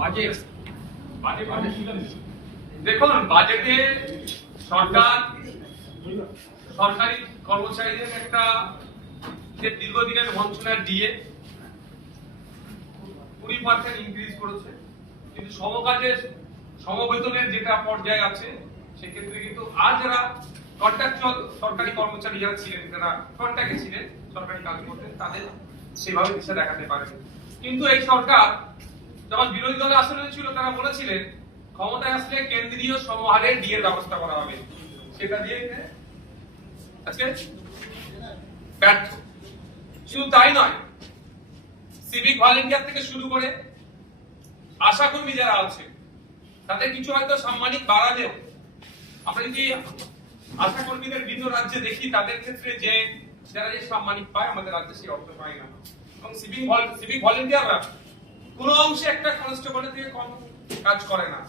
Budget দেখুন, বাজেটে সরকার সরকারি কর্মচারীদের একটা যে দীর্ঘদিনের বঞ্চনার ডিএ 20% ইনক্রিজ করেছে, কিন্তু সমকাজের সমবেতনের যেটা পর্যায়ে আছে সেক্ষেত্রে কিন্তু আর যারা কন্ট্রাকচুয়াল সরকারি কর্মচারী যারা ছিলেন, যারা কন্ট্রাক্টে ছিলেন, সরকারি কাজ করতেন, তাদের সেভাবে দিশা দেখাতে পারেন। কিন্তু এই সরকার যখন বিরোধী দলে আসলে ছিল, তারা বলেছিলেন ক্ষমতায় আসলে কেন্দ্রীয় সমহারে ডিএর ব্যবস্থা করা হবে, সেটা দিয়ে আজকে ব্যর্থ। শুধু তাই নয়, সিভিক ভলেন্টিয়ার থেকে শুরু করে আশাকর্মী যারা আছে তাদের কিছু হয়তো সাম্মানিক বাড়ালেও আমরা যদি আশাকর্মীদের বিভিন্ন রাজ্যে দেখি, তাদের ক্ষেত্রে যে যারা যে সাম্মানিক পায়, আমাদের রাজ্যে সেই অর্থ পায় না। এবং সিভিক ভলেন্টিয়াররা কোনো অংশে একটা কনস্টেবলের থেকে কম কাজ করে না,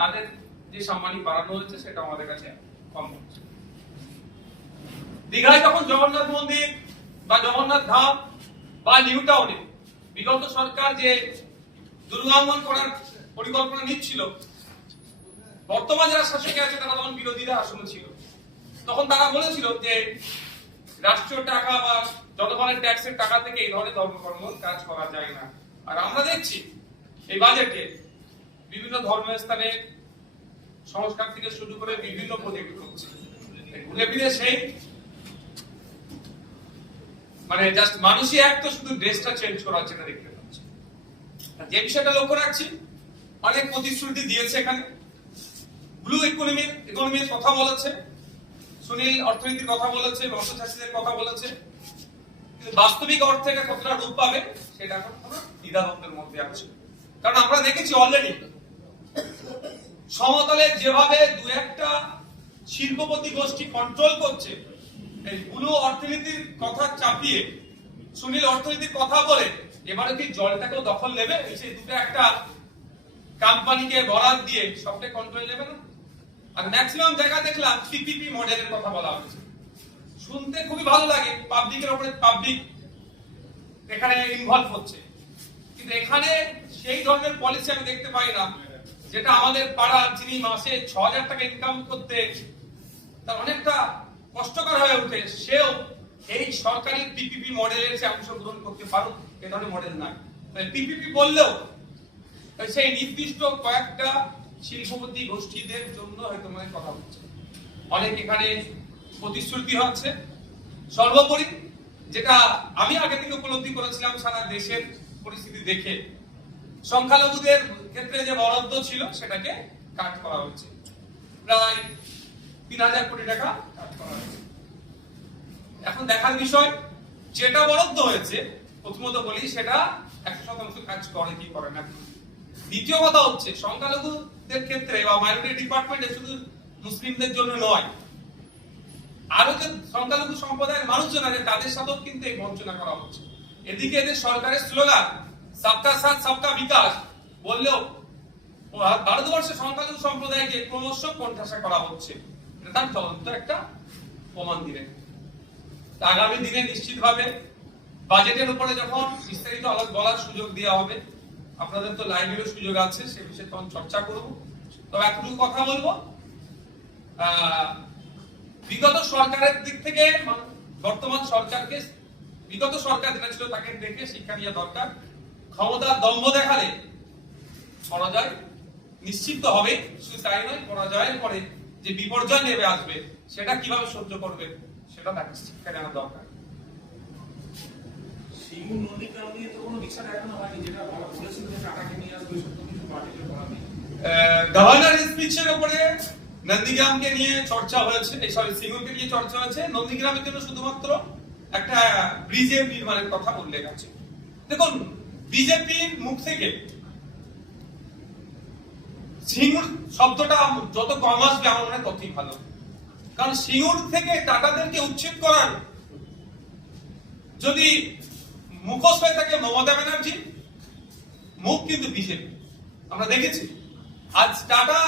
তাদের যে সাম্মানিক বাড়ানো হয়েছে সেটা আমাদের কাছে কম হচ্ছে। দীঘায় যখন জগন্নাথ মন্দির বা জগন্নাথ ধাম বা নিউ টাউনে বিগত সরকার যে দুর্গাঙ্গন করার পরিকল্পনা নিচ্ছিল, বর্তমান যারা শাসকে আছে তারা তখন বিরোধীরা আসনে ছিল, তখন তারা বলেছিল যে রাষ্ট্রীয় টাকা বা জনগণের ট্যাক্সের টাকা থেকে এই ধরনের ধর্মকর্ম কাজ করা যায় না। আর আমরা দেখছি এই বাজেটে বিভিন্ন ধর্মস্থানে সংস্কার থেকে শুরু করে বিভিন্ন প্রজেক্ট হচ্ছে, ঘুরে ফিরে সেই মানে জাস্ট মানুষই এক তো শুধু ড্রেসটা চেঞ্জ করা হচ্ছে না দেখতে পাচ্ছি। যে বিষয়টা লক্ষ্য রাখছি, অনেক প্রতিশ্রুতি দিয়েছে এখানে, ব্লু ইকোনমির কথা বলেছে, সুনীল অর্থনীতির কথা বলেছে, অর্থশাস্ত্রের কথা বলেছে, কিন্তু বাস্তবিক অর্থে এটা কতটা রূপ পাবে সেটা এখন দ্বিধাদ্বন্দ্বের মধ্যে আছে। কারণ আমরা দেখেছি অলরেডি সমতলে যেভাবে দু একটা শিল্পপতি গোষ্ঠী কন্ট্রোল করছে, এই ব্লু অর্থনীতির কথা চাপিয়ে সুনীল অর্থনীতির কথা বলে এবারে কি জলটাকেও দখল নেবে, সেই দুটো একটা কোম্পানিকে বরাদ দিয়ে সবটাই কন্ট্রোল নেবে না। আর ম্যাক্সিমাম জায়গা দেখলাম পিপিপি মডেলের কথা বলা হচ্ছে, শুনতে খুবই ভালো লাগে, পাবলিকের উপরে পাবলিক এখানে ইনভলভ হচ্ছে, কিন্তু এখানে সেই ধরনের পলিসি আমি দেখতে পাই না, যেটা আমাদের পাড়ার যিনি মাসে ৬,০০০ টাকা ইনকাম করতে তার অনেকটা কষ্টকর হয়ে ওঠে, সেও এই সরকারি পিপিপি মডেলের সে অংশগ্রহণ করতে পারুক, এ ধরনের মডেল নাই। পিপিপি বললেও সেই নির্দিষ্ট কয়েকটা শিল্পপতি গোষ্ঠীদের জন্য হয়তো মানে কথা হচ্ছে, অনেক এখানে প্রতিশ্রুতি হচ্ছে। সর্বোপরি যেটা আমি আগে থেকে উপলব্ধি করেছিলাম সারা দেশের পরিস্থিতি দেখে, সংখ্যালঘুদের ক্ষেত্রে যে বরাদ্দ ছিল সেটাকে কাট করা হচ্ছে, প্রায় ৩,০০০ কোটি টাকা কাট করা হয়েছে। এখন দেখার বিষয়, যেটা বরাদ্দ হয়েছে প্রথমত বলি সেটা ১০০% কাজ করে কি করে না। দ্বিতীয় কথা হচ্ছে, সংখ্যালঘুদের ক্ষেত্রে বা মাইনরিটি ডিপার্টমেন্টে শুধু মুসলিমদের জন্য নয়, আরো যে সংখ্যালঘু সম্প্রদায়ের মানুষজন আছে তাদের সাথেও কিন্তু এই বঞ্চনা করা হচ্ছে। এদিকে এদের সরকারের স্লোগান সবকা সাথ সবকা বিকাশ বললেও ভারতবর্ষের সংখ্যালঘু সম্প্রদায়কে ক্রমশ কোণঠাসা করা হচ্ছে, এটা তার জ্বলন্ত একটা প্রমাণ দিলেন। আগামী দিনে নিশ্চিতভাবে বাজেটের উপরে যখন বিস্তারিত আলাপ বলার সুযোগ দেওয়া হবে, আপনাদের তো লাইভেরও সুযোগ আছে, সে বিষয়ে তখন চর্চা করব। তবে এতটুকু কথা বলবো, বিগত সরকারের দিক থেকে বর্তমান সরকারকে, বিগত সরকার যেটা ছিল তাকে দেখে শিক্ষা নেওয়া দরকার। ক্ষমতার দম্ভ দেখালে পরাজয় নিশ্চিত হবে, শুধু তাই নয়, পরাজয়ের পরে যে বিপর্যয় নেমে আসবে সেটা কিভাবে সহ্য করবে সেটা তাকে শিক্ষা নেওয়া দরকার। গভর্নর স্পিচের উপরে নন্দীগ্রামকে নিয়ে চর্চা হয়েছে, সিঙ্গুরকে নিয়ে চর্চা হয়েছে। নন্দীগ্রামের জন্য শুধুমাত্র একটা ব্রিজের নির্মাণের কথা উল্লেখ আছে। দেখুন, বিজেপির মুখ থেকে সিঙ্গুর শব্দটা যত কম আসবে আমার মনে হয় ততই ভালো, কারণ সিঙ্গুর থেকে টাটাদেরকে উচ্ছেদ করার যদি মুখোশ হয়ে থাকে মমতা ব্যানার্জি, মুখ কিন্তু বিজেপি। আমরা দেখেছি আজ টাটা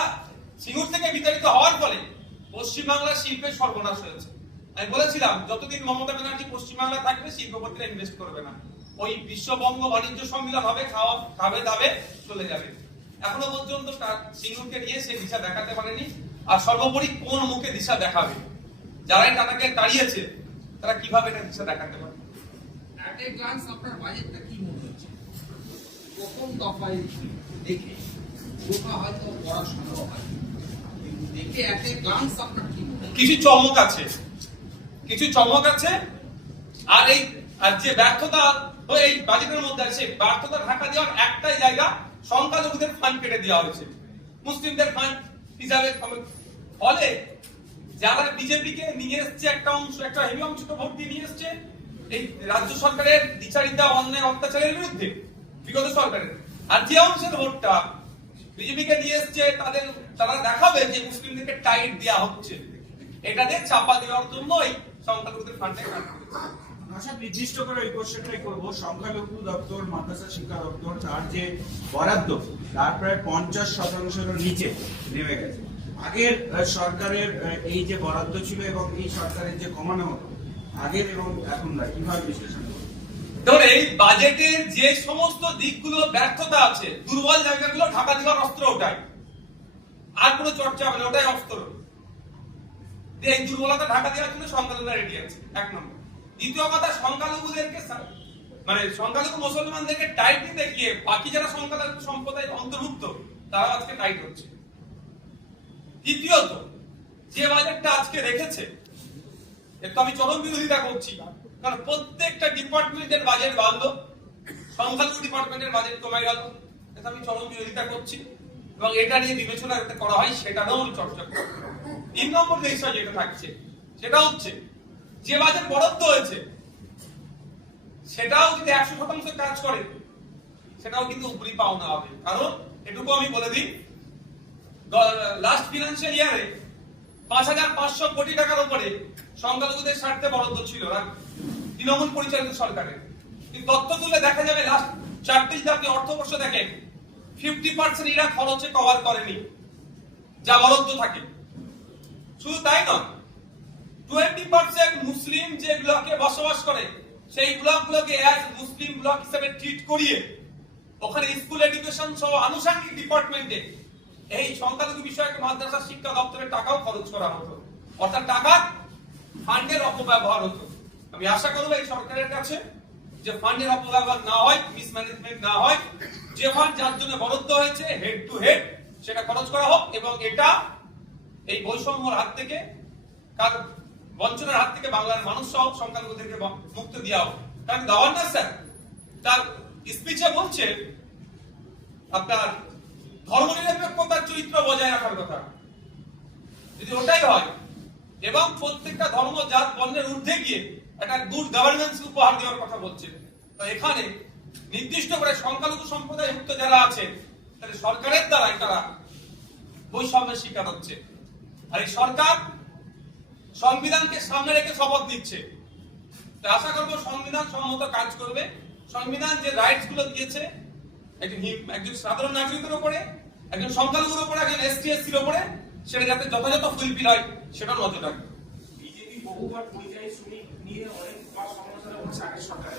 সিঙ্গুর থেকে বিতাড়িত হওয়ার ফলে পশ্চিমবাংলার শিল্পের সর্বনাশ হয়েছে। আমি বলেছিলাম যতদিন মমতা ব্যানার্জি পশ্চিমবাংলা থাকবে শিল্পপতিরা ইনভেস্ট করবে না, ওই বিশ্ববঙ্গ বাণিজ্য সম্মেলন হবে, খাবে দাবে চলে যাবে। এখনো পর্যন্ত তার সিংহকে নিয়ে সে দিশা দেখাতে পারেনি। আর সর্বোপরি কোন মুখে দিশা দেখাবে? যারাই টাটাকে তাড়িয়েছে তারা কিভাবে এটা দিশা দেখাতে পারে? এট এ গ্লান্স আপনার বাজেটটা কি মনে হচ্ছে? প্রথম দফায় দেখে ওটা হয়তো পড়া সম্ভব হয়, কিন্তু দেখে এট এ গ্লান্স আপনার কি মনে হচ্ছে? কিছু চমক আছে। আর যে ব্যর্থতা এই বাজেটের মধ্যে আছে, ব্যর্থতা ঢাকা দেওয়ার একটাই জায়গা, সংখ্যালঘুদের ফান্ড কেটে দেওয়া হয়েছে, মুসলিমদের ফান্ড হিসাবে। ফলে যারা বিজেপিকে নিয়ে এসছে একটা হেভি অংশটা ভোট দিয়ে নিয়ে এসছে এই রাজ্য সরকারের দ্বিচারিতা, অন্যায়, অত্যাচারের বিরুদ্ধে বিগত সরকারের, আর যে অংশের ভোটটা বিজেপিকে নিয়ে এসছে তারা দেখাবে যে মুসলিমদেরকে টাইট দেওয়া হচ্ছে, এটাতে চাপা দেওয়ার জন্য এই সংখ্যালঘুদের ফান্ডে কাজ করেছে। নির্দিষ্ট করে ওই কোশ্চেনটাই করবো। সংখ্যালঘু দপ্তর, মাদ্রাসা শিক্ষা দপ্তর তার যে বরাদ্দ তার প্রায় 50% নিচে নেমে গেছে। আগের সরকারের এই যে বরাদ্দ ছিল এবং এই সরকারের যে কমানো হতো আগের এবং এখনকার, কিভাবে বিশ্লেষণ করবো? ধরুন, এই বাজেটের যে সমস্ত দিকগুলো ব্যর্থতা আছে, দুর্বল জায়গাগুলো ঢাকা দেওয়ার অস্ত্র ওটাই, আর কোনো চর্চা হবে না, ওটাই অস্ত্র। এই দুর্বলতা ঢাকা দেওয়ার জন্য সংখ্যালঘুরা রেডি আছে, এক নম্বর। দ্বিতীয় কথা, সংখ্যালঘুদেরকে মানে সংখ্যালঘু মুসলমানদেরকে টাইট দিতে গিয়ে বাকি যারা সংখ্যালঘু সম্প্রদায়ের অন্তর্ভুক্ত তারা আজকে টাইট হচ্ছে। তৃতীয়ত, যে বাজেটটা আজকে রেখেছে একটু আমি চরম বিরোধিতা করছি, কারণ প্রত্যেকটা ডিপার্টমেন্টের বাজেট বাড়লো, সংখ্যালঘু ডিপার্টমেন্টের বাজেট কমে গেল, এটা আমি চরম বিরোধিতা করছি এবং এটা নিয়ে বিবেচনা যাতে করা হয় সেটারও আমি চর্চা করব। 3 নম্বর যে বিষয় যেটা থাকছে সেটা হচ্ছে যে বাজেট বরাদ্দ হয়েছে সেটাও যদি 100% কাজ করে সেটাও কিন্তু উপরি পাওনা হবে। কারণ এটুকু আমি বলে দিই, লাস্ট ফিনান্সিয়াল ইয়ারে 5500 কোটি টাকার উপরে সংখ্যালঘুদের স্বার্থে বরাদ্দ ছিল তৃণমূল পরিচালিত সরকারের। কিন্তু তথ্য তুলে দেখা যাবে লাস্ট 4টি যদি আপনি অর্থবর্ষ দেখেন 50% এরা খরচে কভার করেনি যা বরাদ্দ থাকে। শুধু তাই নয়, 20% মুসলিম যে ব্লকে বসবাস করে সেই ব্লকগুলোকে অ্যাজ মুসলিম ব্লক হিসেবে ট্রিট করিয়ে ওখানে স্কুল এডুকেশন সহ আনুষঙ্গিক ডিপার্টমেন্টে এই সংখ্যালঘু বিষয়ক মাদ্রাসা শিক্ষা দপ্তরের টাকাও খরচ করা হতো, অর্থাৎ টাকা ফান্ডের অপব্যবহার হতো। আমি আশা করব এই সরকারের কাছে যে ফান্ডের অপব্যবহার না হয়, মিসম্যানেজমেন্ট না হয়, যে ফান্ড যার জন্য বরাদ্দ হয়েছে হেড টু হেড সেটা খরচ করা হোক এবং এটা এই বৈষম্যর হাত থেকে, বঞ্চনার হাত থেকে বাংলার মানুষ সহ সংখ্যালঘুদেরকে মুক্ত দেওয়া হোক। কারণ গভর্নর স্যার তার স্পিচে বলছে আপনার ধর্মনিরপেক্ষতার চরিত্র বজায় রাখার কথা। যদি ওটাই হয় এবং প্রত্যেকটা ধর্ম, জাত, বর্ণের ঊর্ধ্বে গিয়ে একটা গুড গভর্নেন্স উপহার দেওয়ার কথা বলছে, তো এখানে নির্দিষ্ট করে সংখ্যালঘু সম্প্রদায় মুক্ত যারা আছে তাহলে সরকারের দ্বারা তারা বৈষম্যের শিকার হচ্ছে। আর এই সরকার সংবিধানকে সামনে রেখে শপথ নিচ্ছে। আশা করবো সংবিধান সম্মত কাজ করবে। সংবিধান যে রাইটস গুলো দিয়েছে একজন সাধারণ নাগরিকের উপরে, একজন সংখ্যালঘুর উপরে, একজন এসটি এসসির উপরে, সেটা যাতে যথাযথ ফুলফিল হয় সেটা নজর রাখবে। বিজেপি বহুবার পরিযায়ী শ্রমিক নিয়ে অনেক সমালোচনা করছে আগের সরকারে।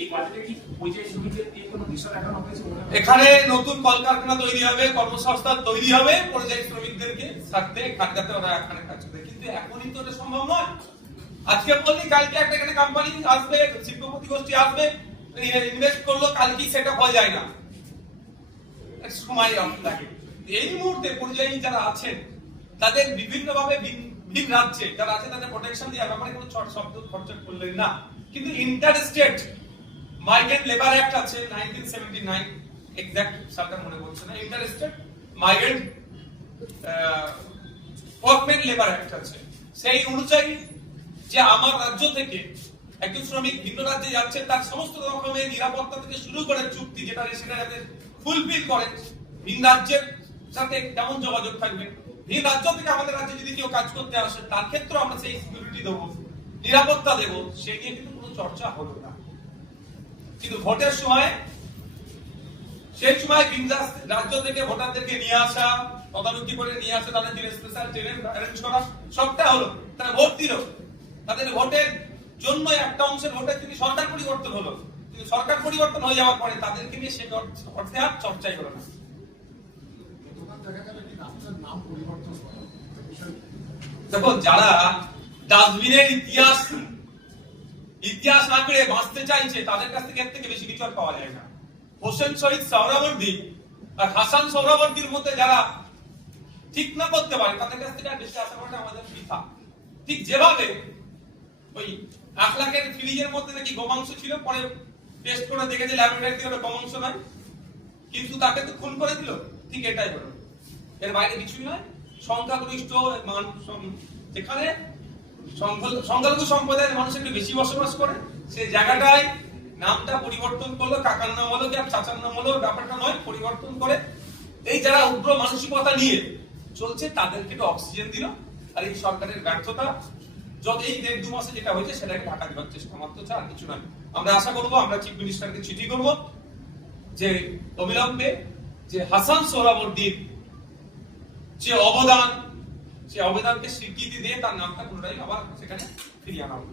এই বাজেটে কি পরিযায়ী শ্রমিকদের দিয়ে কোনো বিষয় দেখানো হয়েছে? এখানে নতুন কলকারখানা তৈরি হবে, কর্মসংস্থান তৈরি হবে পরিযায়ী শ্রমিকদেরকে সাথে যাতে ওরা এখানে কাজ করে, কিন্তু এখনই তো এটা সম্ভব নয়। আজকে বললি কালকে একটা এখানে কোম্পানি আসবে, শিল্পপতি গোষ্ঠী আসবে, ইনভেস্ট করলো, কালকেই সেটা হয়ে যায় না, সময় লাগে। এই মুহূর্তে পরিযায়ী যারা আছেন তাদের বিভিন্ন ভাবে ভিন রাজ্যে যারা আছে তাদের প্রোটেকশন দেওয়ার ব্যাপারে কোনো শব্দ খরচ করলেন না। কিন্তু inter state migrant labour act আছে 1979, এক্সাক্ট সালটা মনে পড়ছে না, inter state migrant workman labour act আছে। সেই অনুযায়ী যে আমার রাজ্য থেকে একজন শ্রমিক ভিন্ন রাজ্যে যাচ্ছে তার সমস্ত রকমের নিরাপত্তা থেকে শুরু করে চুক্তি যেটা সেটা যাতে ফুলফিল করে, ভিন রাজ্যের সাথে কেমন যোগাযোগ থাকবে, ভিন রাজ্য থেকে আমাদের রাজ্যে যদি কেউ কাজ করতে আসে তার ক্ষেত্রে আমরা সেই সিকিউরিটি দেবো, নিরাপত্তা দেবো, সে নিয়ে কিন্তু কোনো চর্চা হলো না। কিন্তু ভোটের সময় সেই সময় ভিন রাজ্য থেকে ভোটারদেরকে নিয়ে আসা, তদারকি করে নিয়ে আসা, তাদের জন্য স্পেশাল ট্রেন অ্যারেঞ্জ করা, সবটা হলো। তারা ভোট দিল, তাদের ভোটের জন্য একটা অংশের ভোটের যদি সরকার পরিবর্তন হলো, কিন্তু সরকার পরিবর্তন হয়ে যাওয়ার পরে তাদেরকে নিয়ে সে অর্থে আর চর্চাই হলো না। দেখা গেল কি রাস্তার নাম পরিবর্তন করা বিষয় দেখো, যারা ডাস্টবিনের ইতিহাস না করে বাঁচতে চাইছে তাদের কাছ থেকে এর থেকে বেশি কিছু আর পাওয়া যায় না। হোসেন শহীদ সোহরাওয়ার্দী আর হাসান সোহরাওয়ার্দীর মধ্যে যারা ঠিক না করতে পারে তাদের কাছ থেকে আর বেশি আশা করাটা আমাদের বৃথা। ঠিক যেভাবে ওই 1 লাখের ফ্রিজের মধ্যে নাকি গোমাংস ছিল, পরে টেস্ট করে দেখেছে ল্যাবরেটরিতে ওটা গোমাংস নয়, কিন্তু তাকে তো খুন করে দিল, ঠিক এটাই হলো। এর বাইরে কিছুই নয়। সংখ্যাগরিষ্ঠ যেখানে সংখ্যালঘু সম্প্রদায়ের মানুষ একটু বেশি বসবাস করে সেই জায়গাটায় নামটা পরিবর্তন করলো, কাকার নাম হলো কি আর চাচার নাম হলো, ব্যাপারটা নয়, পরিবর্তন করে এই যারা উগ্র মানসিকতা নিয়ে চলছে তাদেরকে একটু অক্সিজেন দিল। আর এই সরকারের ব্যর্থতা যত এই 1.5-2 মাসে যেটা হয়েছে সেটাকে ঢাকা দেওয়ার চেষ্টা মাত্র, আর কিছু নয়। আমরা আশা করবো, আমরা চিফ মিনিস্টারকে চিঠি করব যে অবিলম্বে যে হাসান সোহরাওয়ার্দীর যে অবদান, সে অবদানকে স্বীকৃতি দিয়ে তার নামটা পুনরায় আবার সেখানে ফিরিয়ে আনা হবে।